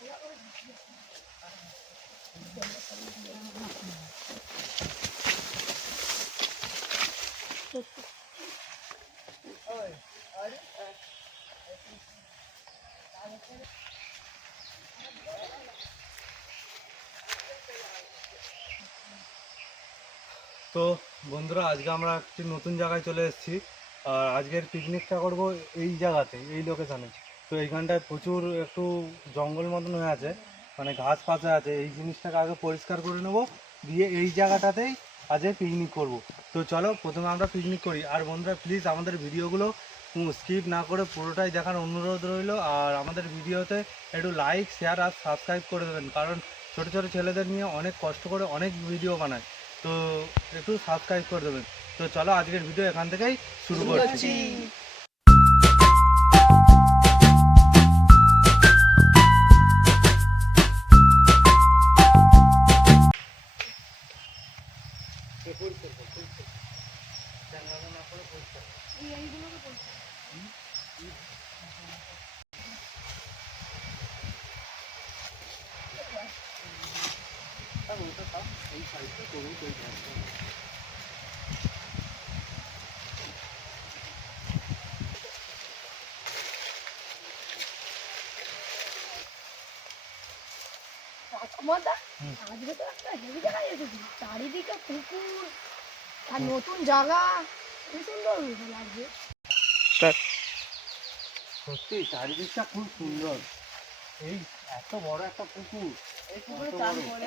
তো বন্ধুরা, আজকে আমরা একটি নতুন জায়গায় চলে এসেছি। আর আজকের পিকনিকটা করব এই জায়গাতে, এই লোকেশানে। তো এইখানটায় প্রচুর একটু জঙ্গল মতন হয়ে আছে, মানে ঘাস ফাঁসে আছে। এই জিনিসটাকে আগে পরিষ্কার করে নেব, দিয়ে এই জায়গাটাতেই আজকে পিকনিক করব। তো চলো প্রথমে আমরা পিকনিক করি। আর বন্ধুরা প্লিজ আমাদের ভিডিওগুলো স্কিপ না করে পুরোটাই দেখার অনুরোধ রইল। আর আমাদের ভিডিওতে একটু লাইক, শেয়ার আর সাবস্ক্রাইব করে দেবেন, কারণ ছোটো ছোটো ছেলেদের নিয়ে অনেক কষ্ট করে অনেক ভিডিও বানায়। তো একটু সাবস্ক্রাইব করে দেবেন। তো চলো আজকের ভিডিও এখান থেকেই শুরু করছি। আজকে তো একটা হেভি জায়গায় এসেছি, চারিদিকে পুকুর আর নতুন জায়গা, খুব সুন্দর লাগছে। সত্যি চারিদিকটা খুব সুন্দর। এই এত বড় একটা পুকুর,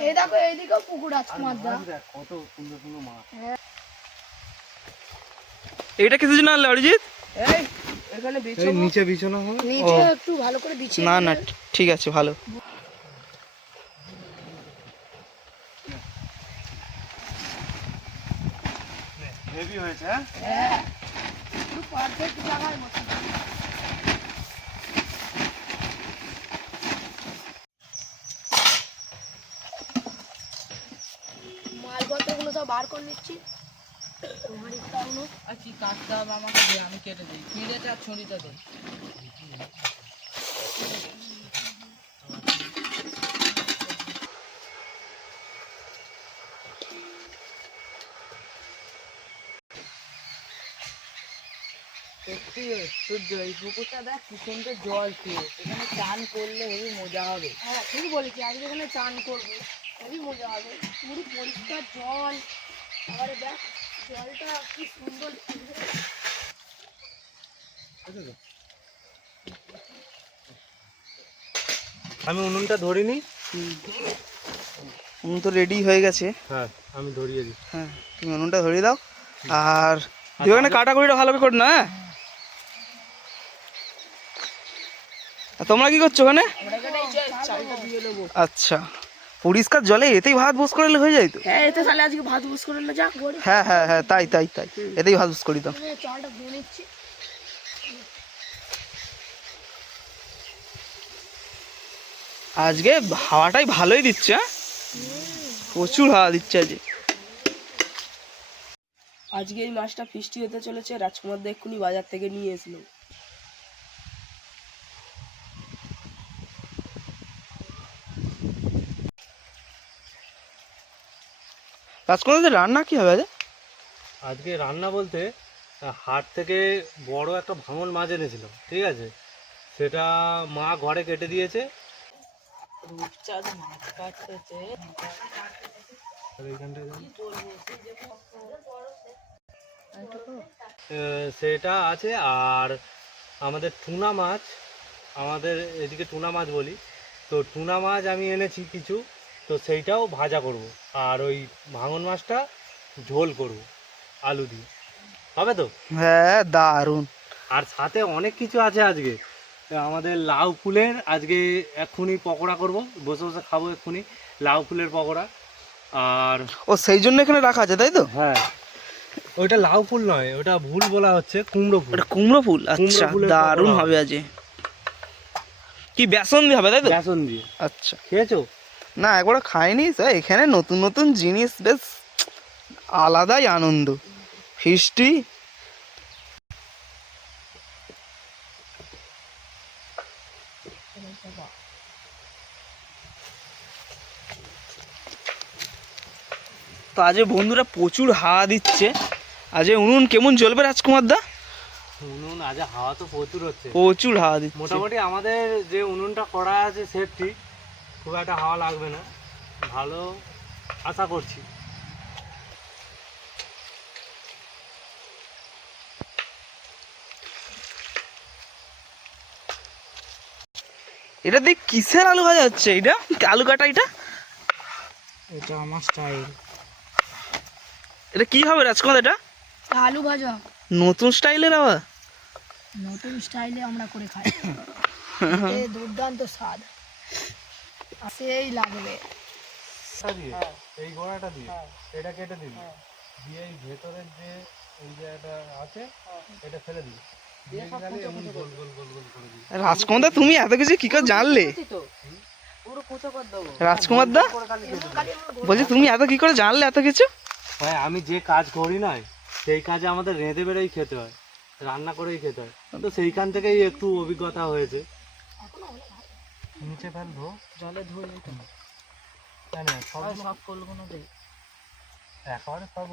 এই দেখো এইদিকেও পুকুর আছে, কত সুন্দর সুন্দর মাছ। এটা কিছু জন্য আনলে অরিজিৎ? এই এখানে নিচে বিছানো হবে, নিচে একটু ভালো করে বিছিয়ে না না ঠিক আছে, ভালো। হেভি হয়েছে। হ্যাঁ, পুরো পারফেক্ট জায়গার মতো। মালপত্রগুলো সব বার করে নিচ্ছি। তোমার ইচ্ছা হলো আর কি কাটতে হবে আমাকে দে, আমি কেটে দিই। পিঁড়েটা আর ছড়িটা দে। সত্যি সূর্য, এই পুকুরটা দেখ কি সুন্দর জল খেয়ে, এখানে চান করলে হেবি মজা হবে। হ্যাঁ ঠিক বলেছি, আজকে এখানে চান করবো, খুবই মজা হবে। পুরো পরিষ্কার জল, আবারে দেখ জলটা কি সুন্দর লাগছে। আমি উনুনটা ধরিনি। উনুন তো রেডি হয়ে গেছে। হ্যাঁ আমি ধরিয়ে দিই। হ্যাঁ তুমি উনুনটা ধরিয়ে দাও। আর ওখানে কাটাকুটিটা ভালো করে না। হ্যাঁ, আর তোমরা কি করছো ওখানে? আচ্ছা, পরিষ্কার জলে এতেই ভাত বুস করলে হয়ে যায় তো? হ্যাঁ এতে তাহলে আজকে ভাত বুস করে না, যা হ্যাঁ হ্যাঁ হ্যাঁ, তাই তাই তাই, এতেই ভাত বুস করি দাও। চালটা ধুয়ে নিচ্ছি। আজকে হাওয়াটাই ভালোই দিচ্ছে। হ্যাঁ প্রচুর হাওয়া দিচ্ছে আজকে। আজকে এই মাছটা ফিস্টি হতে চলেছে, রাজকুমার দা এক্ষুনি বাজার থেকে নিয়ে এসলো। রাজকুমার রান্না কি হবে আজ? আজকে রান্না বলতে হাট থেকে বড় একটা ভাঙন মাছ এনেছিল, ঠিক আছে? সেটা মা ঘরে কেটে দিয়েছে। রূপচাঁদ মাছ কাটতেছে। সেটা আছে। আর আমাদের টুনা মাছ, আমাদের এদিকে টুনা মাছ বলি, তো টুনা মাছ আমি এনেছি কিছু, তো সেইটাও ভাজা করব। আর ওই ভাঙন মাছটা ঝোল করব আলু দিয়ে, হবে তো? হ্যাঁ দারুণ। আর সাথে অনেক কিছু আছে আজকে। আমাদের লাউ ফুলের আজকে এক্ষুনি পকোড়া করব, বসে বসে খাবো এক্ষুনি লাউ ফুলের পকোড়া। আর ও সেই জন্য এখানে রাখা আছে তাই তো? হ্যাঁ, ওইটা লাউ ফুল নয়, ওটা ভুল বলা হচ্ছে, কুমড়ো ফুল। এটা কুমড়ো ফুল। আচ্ছা ফুলের দারুণ পকোড়া হবে আজ। কি বেসন দিয়ে হবে তাই তো? বেসন দিয়ে। আচ্ছা, খেয়েছো? না একবার খাইনি তো। এখানে নতুন নতুন জিনিস, বেশ আলাদাই আনন্দ। ফিস্টি তো আজ বন্ধুরা প্রচুর হাওয়া দিচ্ছে। আজ উনুন কেমন জ্বলবে রাজকুমার দা? উনুন আজ হাওয়া তো প্রচুর হচ্ছে, প্রচুর হাওয়া দিচ্ছে। মোটামুটি আমাদের যে উনুনটা করা আছে সেফটি, খুব একটা হাওয়া লাগবে না, ভালো আশা করছি। এটা দেখ কিসের আলু ভাজা হচ্ছে, এটা আলু কাটা, এটা আমার স্টাইল। এটা কি হবে রাজকুমার? এটা আলু ভাজা নতুন স্টাইলের আবার। নতুন স্টাইলে আমরা করে খাই। এ দুর্দান্ত স্বাদ, সেই লাগবে। এই গোড়াটা দিয়ে এটা কেটে দিবি, দিয়ে এই ভেতরের যে এই যে এটা আছে এটা ফেলে দিবি, দিয়ে গেলে এমন গোল গোল গোল গোল করে দিবি। রাজকুমার দা তুমি এত কিছু কি করে জানলে? পুরো কুচো করে দেবো। রাজকুমার দা বলছি তুমি এত কি করে জানলে এত কিছু? ভাই আমি যে কাজ করি না সেই কাজে আমাদের রেঁধে বেড়েই খেতে হয়, রান্না করেই খেতে হয়, তো সেইখান থেকেই একটু অভিজ্ঞতা হয়েছে। নিচে ফেলবো জলে ধুয়ে দিতে কেন সব সব ফুলগুলো দেই। একেবারে সব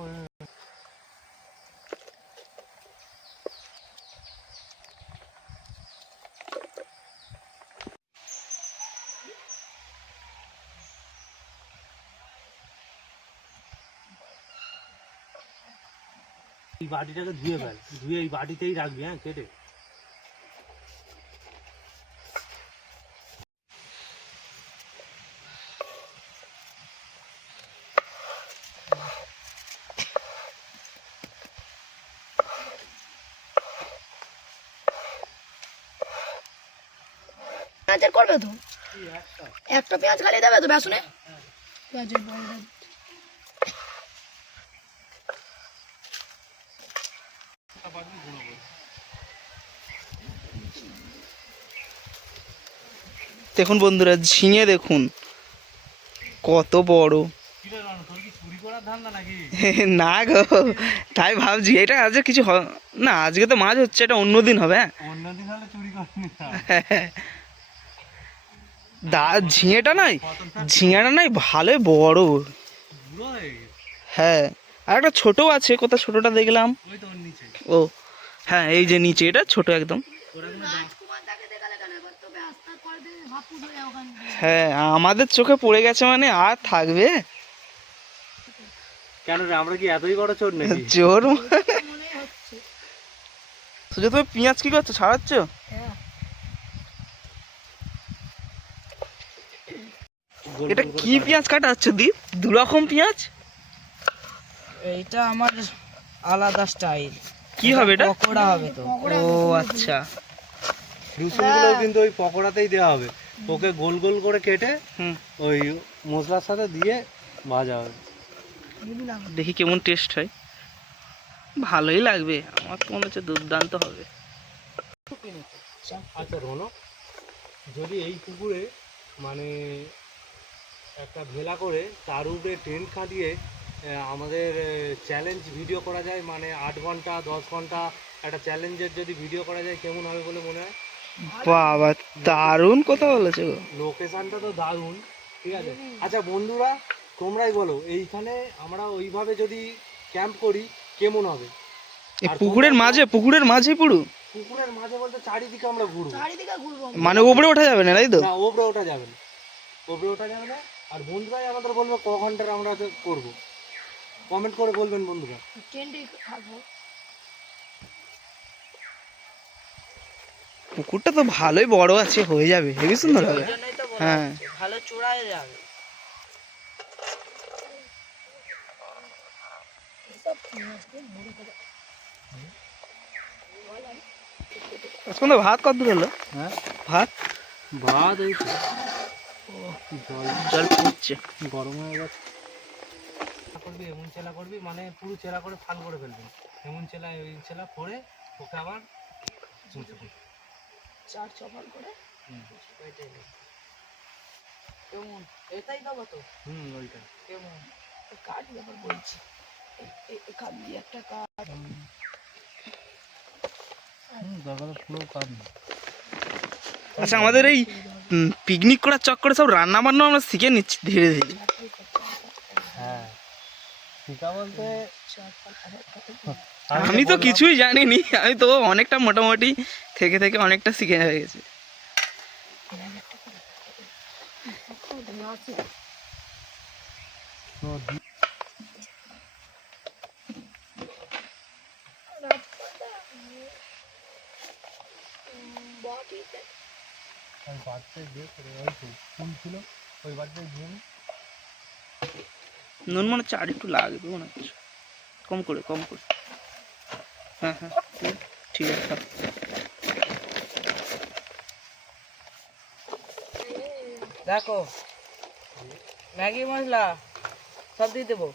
এই বাটিটাকে ধুয়ে ফেল, ধুয়ে এই বাটিতেই রাখবি, হ্যাঁ কেটে। পেঁয়াজের করবে তো, একটা পেঁয়াজ খালি দেবে তো বেসনে, পেঁয়াজের বড়টা দেখুন বন্ধুরা, ঝিঙে দেখুন কত বড়। চুরি করার ধান্দা নাকি? না গো, তাই ভাবছি এটা আজ কিছু না, আজকে তো মাছ হচ্ছে, এটা অন্যদিন হবে। হ্যাঁ অন্যদিন হলে চুরি করেনি দা ঝিঙেটা নাই ভালোই বড়। বুড়ো হয়ে গেছে, হ্যাঁ আর একটা ছোটও আছে, কোথায় ছোটটা দেখলাম? ওই তো ওর নিচে। ও হ্যাঁ, এই যে নিচে এটা ছোট একদম। হ্যাঁ আমাদের চোখে পড়ে গেছে মানে আর থাকবে কেন রে, আমরা কি এতই বড় চোর নাকি? চোর। মনে হচ্ছে। সুজা তুমি পেঁয়াজ কি করছো, ছাড়াচ্ছ? হ্যাঁ এটা কি পেঁয়াজ কাটা হচ্ছে দীপ? দু রকম পেঁয়াজ? এইটা আমার আলাদা স্টাইল। কি হবে এটা? পকোড়া হবে তো। ও আচ্ছা। রসুনগুলোও কিন্তু ওই পকোড়াতেই দেওয়া হবে, ওকে গোল গোল করে কেটে হুম, ওই মশলার সাথে দিয়ে ভাজা হবে। দেখি কেমন টেস্ট হয়। ভালোই লাগবে, আমার তো মনে হচ্ছে দুর্দান্ত হবে। আচ্ছা রোনো, যদি এই পুকুরে মানে একটা ভেলা করে তার উপরে টেন্ট খাটিয়ে আমাদের চ্যালেঞ্জ ভিডিও করা যায়, মানে 8 ঘন্টা 10 ঘন্টা একটা চ্যালেঞ্জের যদি ভিডিও করা যায় কেমন হবে বলে মনে হয়? বাবা দারুণ কথা বলেছো গো। লোকেশনটা তো দারুণ, ঠিক আছে। আচ্ছা বন্ধুরা তোমরাই বলো, এইখানে আমরা ওইভাবে যদি ক্যাম্প করি কেমন হবে? এই আর পুকুরের মাঝে পুরো পুকুরের মাঝে বলতে চারিদিকে আমরা ঘুরবো, চারিদিকে ঘুরবো। মানে উপরে ওঠা যাবে না, তাই তো? না ওপরে ওঠা যাবে না, ওপরে ওঠা যাবে না। আর বন্ধুরাই আমাদের বলবে ক ঘন্টার আমরা করব, কমেন্ট করে বলবেন বন্ধুরা। টেন্টে থাকবো। পুকুরটা তো ভালোই বড় আছে, হয়ে যাবে, হেবি সুন্দর হবে। ওই জন্যই তো বলা হ্যাঁ হচ্ছে, ভালো চূড়ায় যাবে। এখন তো ভাত কত দূর হলো? হ্যাঁ ভাত ভাত এই জল ফুটছে। গরম হয়ে গেছে। করবি এমন চেলা করবি, মানে পুরো চেলা করে ফাল করে ফেলবি, এমন চেলা ওই চেলা করে ওকে আবার চুঁচে দিবি। চার চপাল করে কেমন? এটাই দেবো তো। ওইটাই। কেমন? কাঠ ব্যাপার বলছি, এখান দিয়ে একটা কাঠ। দরকার পুরো কাজ না। আচ্ছা আমাদের এই পিকনিক করার চক্করে সব রান্না বান্না আমরা শিখে নিচ্ছি ধীরে ধীরে। হ্যাঁ শিখা বলতে আমি তো কিছুই জানিনি, আমি তো অনেকটা মোটামুটি থেকে থেকে অনেকটা শিখে হয়ে গেছে। ওই বাড়িতে গিয়ে ওই তো ফুল ছিল, ওই বাড়িতে গিয়ে নুন মনে হচ্ছে আর একটু লাগবে মনে হচ্ছে, কম করে কম করে। হ্যাঁ হ্যাঁ ঠিক আছে থাক। দেখো ম্যাগি মশলা সব দিয়ে দেবো।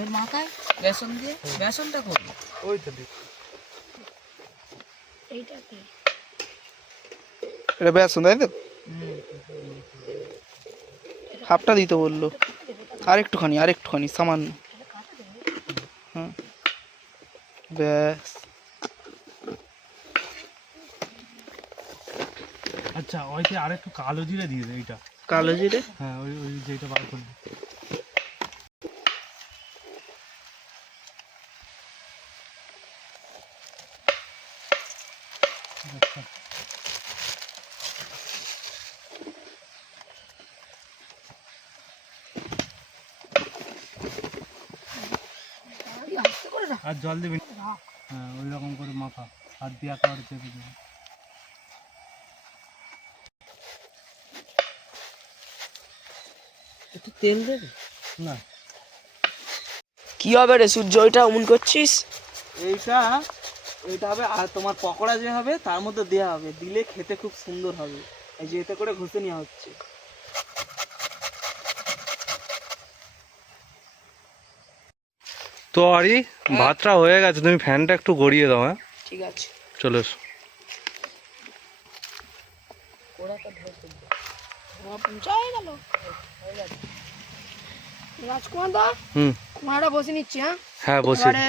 এর মাথায় বেসন দিয়ে বেসনটা করবো। ওই তো দিই। এইটা কি? এটা বেসন তাই তো, হাফটা দিতে বললো, আর একটুখানি সামান্য। হ্যাঁ ব্যাস। আচ্ছা ওইতে আর একটু কালো জিরে দিয়ে দে এইটা। কালো জিরে, হ্যাঁ ওই ওই যেটা বার করবি। আচ্ছা আস্তে করে রাখ। আর জল দিবি না? হ্যাঁ ওই রকম করে মাখা, হাত দিয়ে একেবারে চেপে দেবে। একটু তেল দেবে না কি হবে রে সূর্য, ওইটা অমন করছিস? এইটা এইটা হবে, আর তোমার পকোড়া যে হবে তার মধ্যে দেওয়া হবে, দিলে খেতে খুব সুন্দর হবে। এই যে এতে করে ঘষে নেওয়া হচ্ছে। তো আরি ভাতটা হয়ে গেছে, তুমি ফ্যানটা একটু গড়িয়ে দাও। হ্যাঁ ঠিক আছে। চলে এসো। পৌঁছাই গেল রাজকুমার দা। হুম কুমড়াটা বসে নিচ্ছি। হ্যাঁ হ্যাঁ বসে। এবারে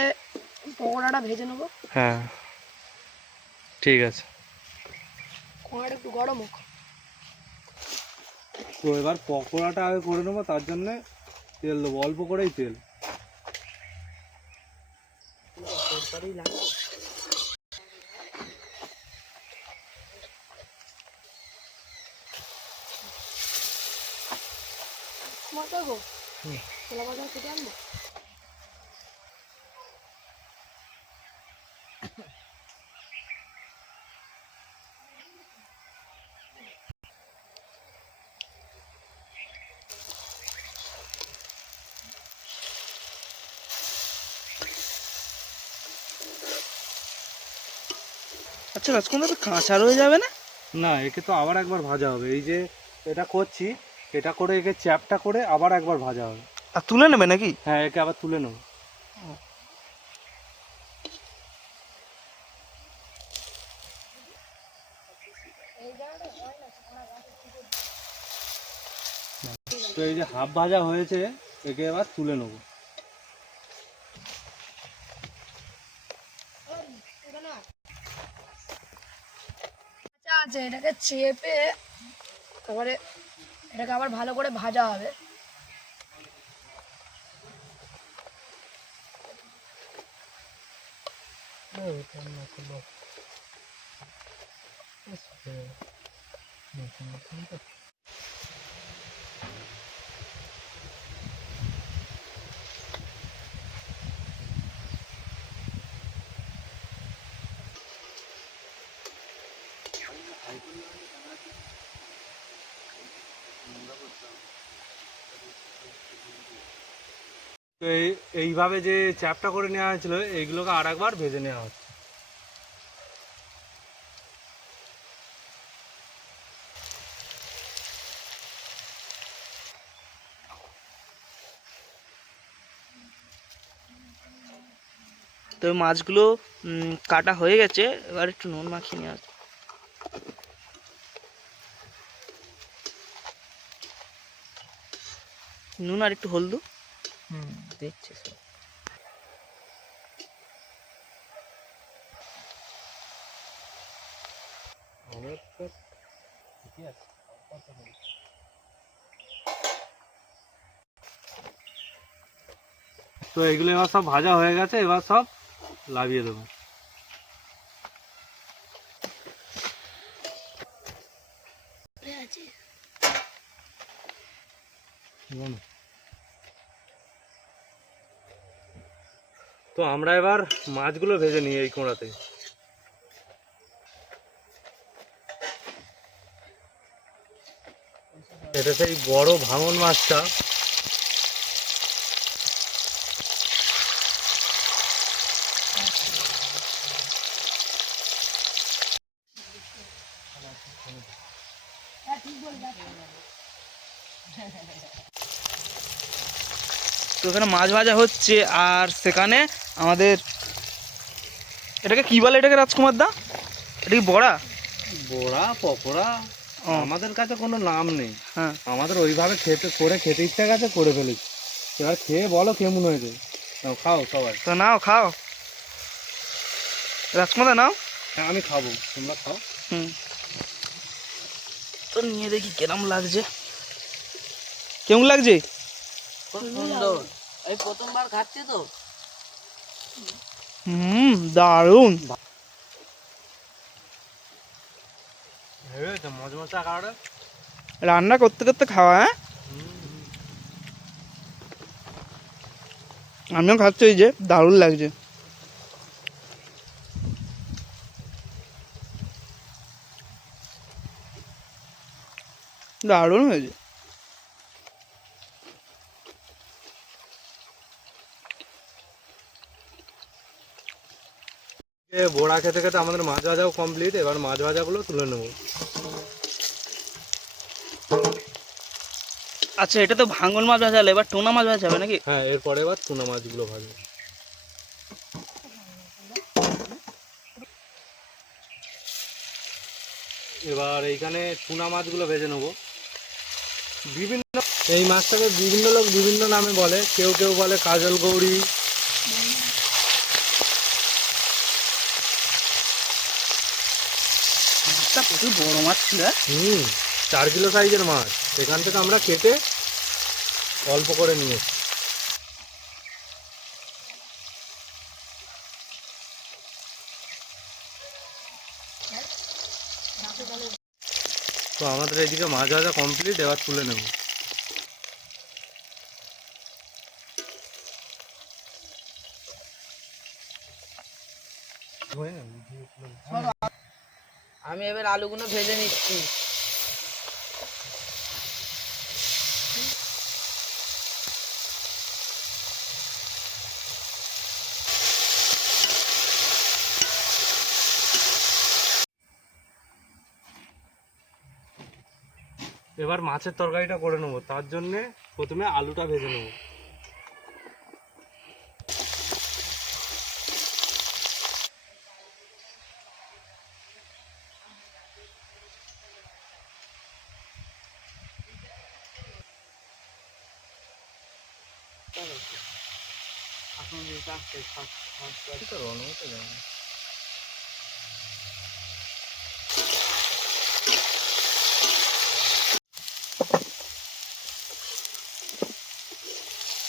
পকোড়াটা ভেজে নেবো। হ্যাঁ ঠিক আছে। কুমড়াটা একটু গরম হোক। তো এবার পকোড়াটা আগে করে নেবো, তার জন্যে তেল দেবো, অল্প করেই তেল। কুমড়া করবো, ছোলা ভাজা কেটে আনবো। আচ্ছা রাজকুমার তো কাঁচা রয়ে যাবে না? না একে তো আবার একবার ভাজা হবে, এই যে এটা করছি, এটা করে একে চ্যাপটা করে আবার একবার ভাজা হবে। আর তুলে নেবে নাকি? হ্যাঁ একে আবার তুলে নেবো। তো এই যে হাফ ভাজা হয়েছে, একে এবার তুলে নেবো। আচ্ছা আচ্ছা, এটাকে চেপে তারপরে এটাকে আবার ভালো করে ভাজা হবে। তো এইভাবে যে চ্যাপটা করে নেওয়া হয়েছিল, এইগুলোকে আর একবার ভেজে নেওয়া হচ্ছে। তো মাছগুলো কাটা হয়ে গেছে, এবার একটু নুন মাখিয়ে নেওয়া আছে। নুন আর একটু হলদু। দেখছি সব। ও তো এগুলো এবার সব ভাজা হয়ে গেছে, এবার সব লাভিয়ে দেবো। তো আমরা এবার মাছগুলো ভেজে নিই এই কোঁড়াতে। এটা সেই বড় ভাঙন মাছটা। তো এখানে মাছ ভাজা হচ্ছে, আর সেখানে আমাদের এটাকে কি বলে এটাকে রাজকুমার দা? এটা কি বড়া? বড়া, পকোড়া, ও। আমাদের কাছে কোনো নাম নেই। হ্যাঁ, আমাদের ওইভাবে খেতে ইচ্ছা গেছে, করে ফেলেছি। এবার খেয়ে বলো কেমন হয়েছে। নাও, খাও সবাই। তো নাও খাও রাজকুমার দা, নাও। হ্যাঁ, আমি খাবো, তোমরা খাও। হুম, তো নিয়ে দেখি কেমন লাগছে। কেমন লাগছে? খুব সুন্দর। এই প্রথমবার খাচ্ছি তো। দারুণ। মজমচা কাটে। রান্না করতে করতে খাওয়া, হ্যাঁ। আমিও খাচ্ছি, এই যে দারুণ লাগছে। দারুণ হয়েছে। বড়া খেতে খেতে আমাদের মাছ ভাজাও কমপ্লিট। এবার মাছ ভাজাগুলো তুলে নেবো। আচ্ছা, এটা তো ভাঙন মাছ ভাজালে, এবার টোনা মাছ ভাজা হবে নাকি? হ্যাঁ, এরপরে এবার টুনা মাছগুলো ভাজবো। এবার এইখানে টুনা মাছগুলো ভেজে নেবো। এই মাছটাকে বিভিন্ন লোক বিভিন্ন নামে বলে। কেউ কেউ বলে কাজল গৌরী। মাছটা প্রচুর বড় মাছ ছিল। 4 কিলো সাইজের মাছ। এখান থেকে আমরা কেটে অল্প করে নিয়ে এসেছি। তো আমাদের এইদিকে মাছ ভাজা কমপ্লিট, এবার তুলে নেব। আমি এবার আলুগুলো ভেজে নিচ্ছি। এবার মাছের তরকারিটা করে নেবো। তার জন্যে প্রথমে আলুটা ভেজে নেবো।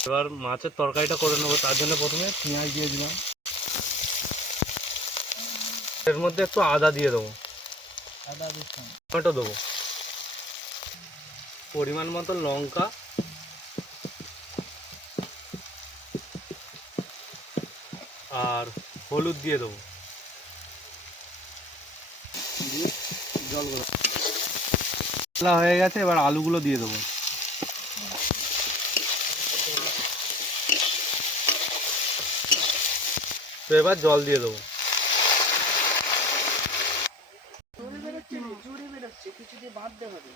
এবার মাছের তরকারিটা করে নেবো। তার জন্য প্রথমে পেঁয়াজ দিয়ে দিলাম। এর মধ্যে একটু আদা দিয়ে দেবো, টমেটো দেবো, পরিমাণ মতো লঙ্কা, আর হলুদ দিয়ে দেবো। জলগুলো হয়ে গেছে, এবার আলুগুলো দিয়ে দেবো। তো এবার জল দিয়ে দেবো। কিছু দিয়ে বাঁধতে হবে।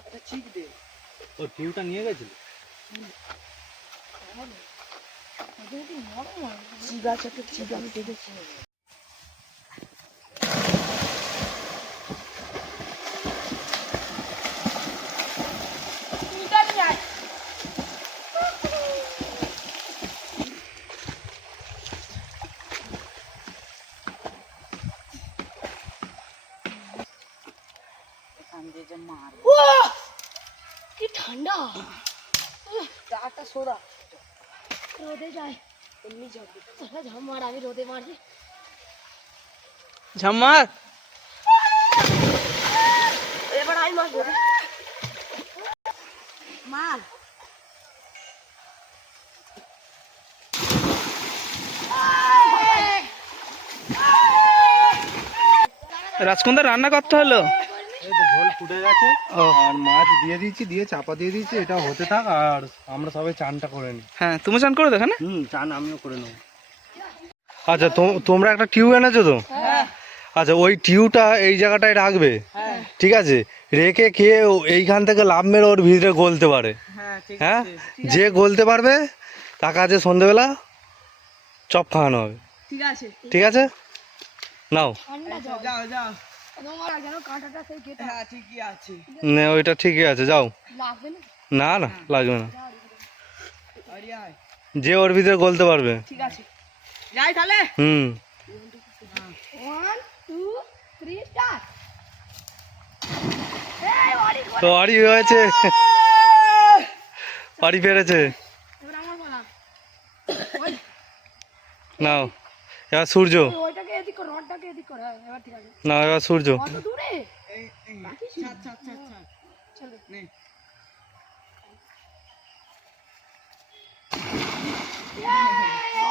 একটা ছিপ দে। ও টিউটা নিয়ে গেছিল। চিক আছে, একটা চিক আমি দেখেছি। ওয়াহ! কি ঠান্ডা। চাটা সোদা রোদে যায় এমনি যাবে ঝাম মার, আমি রোদে মারছি। ঝাম্মার এবার আমি মারবো মার। রাজকুমার রান্না করতে হলো। এই তো ঝোল ফুটে গেছে ও আর মাছ দিয়ে দিয়েছি, দিয়ে চাপা দিয়ে দিয়েছি, এটা হতে থাক আর আমরা সবাই চানটা করে নিই। হ্যাঁ, তুমি চান করে দেখো না। চান আমিও করে নেবো। আচ্ছা তোমরা একটা টিউ এনেছো তো? আচ্ছা ওই টিউটা এই জায়গাটায় রাখবে, ঠিক আছে? রেখে কে এইখান থেকে লাভ মেরে ওর ভিতরে গলতে পারে, হ্যাঁ ঠিক হ্যাঁ আছে যে গলতে পারবে তার কাছে সন্ধেবেলা চপ খাওয়ানো হবে, ঠিক আছে ঠিক আছে? নাও ঠান্ডা জল যাও যাও তোমার যেন কাঁটাটা সেই কেটে হ্যাঁ ঠিকই আছে না ওইটা ঠিকই আছে, যাও। লাগবে না। না না লাগবে না, আরে আয় যে ওর ভিতরে গলতে পারবে। ঠিক আছে যাই তাহলে 1 2 3 স্টার্ট। এই বাড়ি তো বাড়ি হয়েছে, বাড়ি পেরেছে। এবার আমার বলা নাও এবার সূর্য, ওইটাকে এদিক কর, রডটাকে এদিক কর। হ্যাঁ এবার ঠিক আছে। নাও এবার সূর্য। কত দূরে এই ছাড় ছাড় ছাড় ছাড় চলো। নে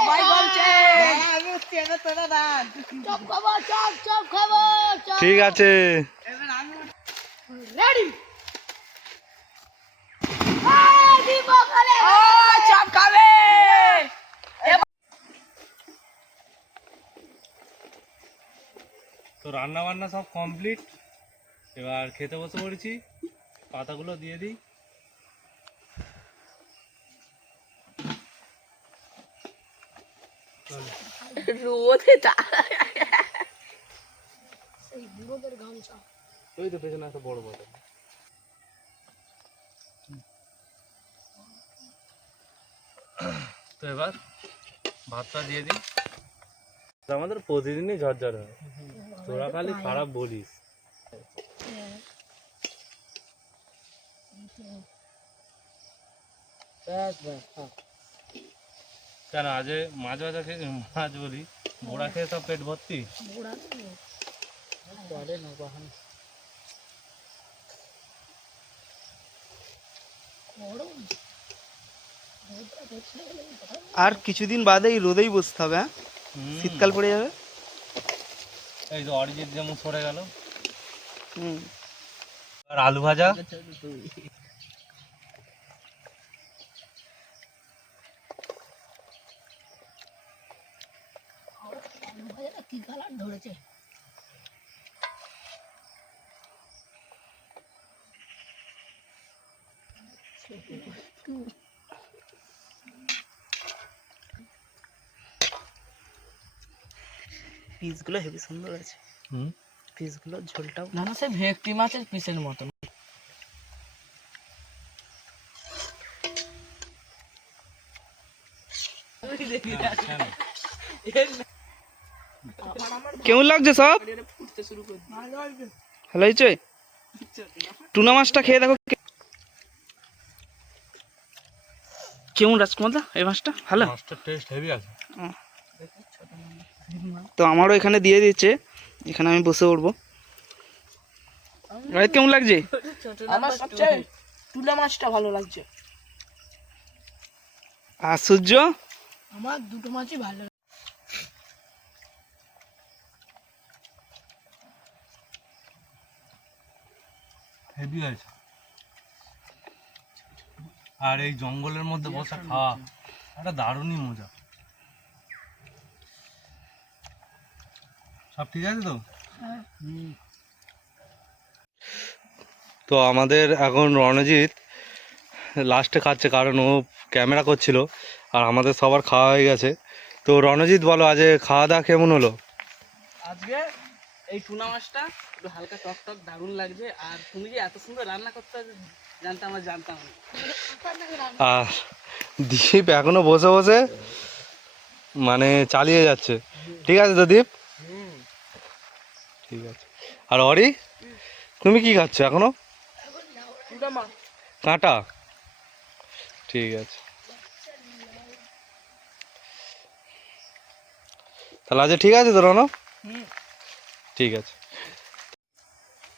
ভাই বলছে আমি তেনে তোরা রাত চপ খাবো, চপ চপ খাবো, চপ। ঠিক আছে, এবার আমি রেডি। দিব খালে চাপ খাবে তো রান্না বান্না সব কমপ্লিট, এবার খেতে বসে পড়েছি। পাতাগুলো দিয়ে দিই। রোদে এই বুড়োদের গামছা। ওই তো পেছনে একটা বড় পাতা। তো এবার ভাতটা দিয়ে দিই। আমাদের প্রতিদিনই ঝরঝর হয়, তোরা খালি খারাপ বলিস। কেন আজ মাছ ভাজা খেয়ে, মাছ বলি বোড়া খেয়ে সব পেট ভর্তি। বুড়া পরে না বাহান গরম। আর কিছুদিন বাদে এই রোদেই বসতে হবে। হ্যাঁ, হুম। শীতকাল পড়ে যাবে। এই যে অরিজিৎ যেমন সরে গেল। হুম, আর আলু ভাজা, কি কালার ধরেছে। পিসগুলো হেভি সুন্দর আছে। পিসগুলো ঝোলটাও না না সে ভেটকি মাছের পিসের মতন কেমন লাগছে সব? ফুটতে শুরু করে ভালো লাগবে। ভালো হয়েছে। টুনা মাছটা খেয়ে দেখো কেমন রাজকুমার দা, এই মাছটা ভালো। মাছটার টেস্ট হেভি আছে। তো আমারও এখানে দিয়ে দিচ্ছে, এখানে আমি বসে পড়বো। কেমন লাগছে? আমার সবচেয়ে টুনা মাছটা ভালো লাগছে আর সূর্য? আমার দুটো মাছই ভালো লাগে। হেভি আছে। আর এই জঙ্গলের মধ্যে বসে খাওয়া একটা দারুণই মজা। সব ঠিক আছে তো? তো আমাদের এখন রণজিৎ লাস্টে খাচ্ছে, কারণ ও ক্যামেরা করছিল আর আমাদের সবার খাওয়া হয়ে গেছে। তো রণজিৎ বলো আজ খাওয়া দাওয়া কেমন হলো? আজকে এই টুনা মাছটা একটু হালকা টক টক দারুণ লাগছে আর তুমি যে এত সুন্দর রান্না করতে জানতাম না। আর দীপ এখনো বসে বসে মানে চালিয়ে যাচ্ছে। ঠিক আছে তো দীপ? ঠিক আছে। আর অরি তুমি কি খাচ্ছ এখনো? দুটো মাছ। কাঁটা, ঠিক আছে। তাহলে আজ ঠিক আছে তো রনব? হুম। ঠিক আছে।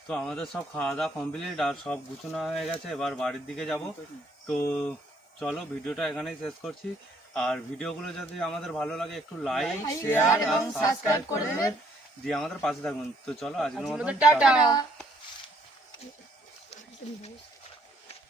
তো আমাদের সব খাওয়া দাওয়া কমপ্লিট আর সব গুছানো হয়ে গেছে, এবার বাড়ির দিকে যাব। তো চলো ভিডিওটা এখানেই শেষ করছি। আর ভিডিওগুলো যদি আমাদের ভালো লাগে একটু লাইক, শেয়ার আর সাবস্ক্রাইব করে দেবেন, দিয়ে আমাদের পাশে থাকবেন। তো চলো আজকের মতো টাটা।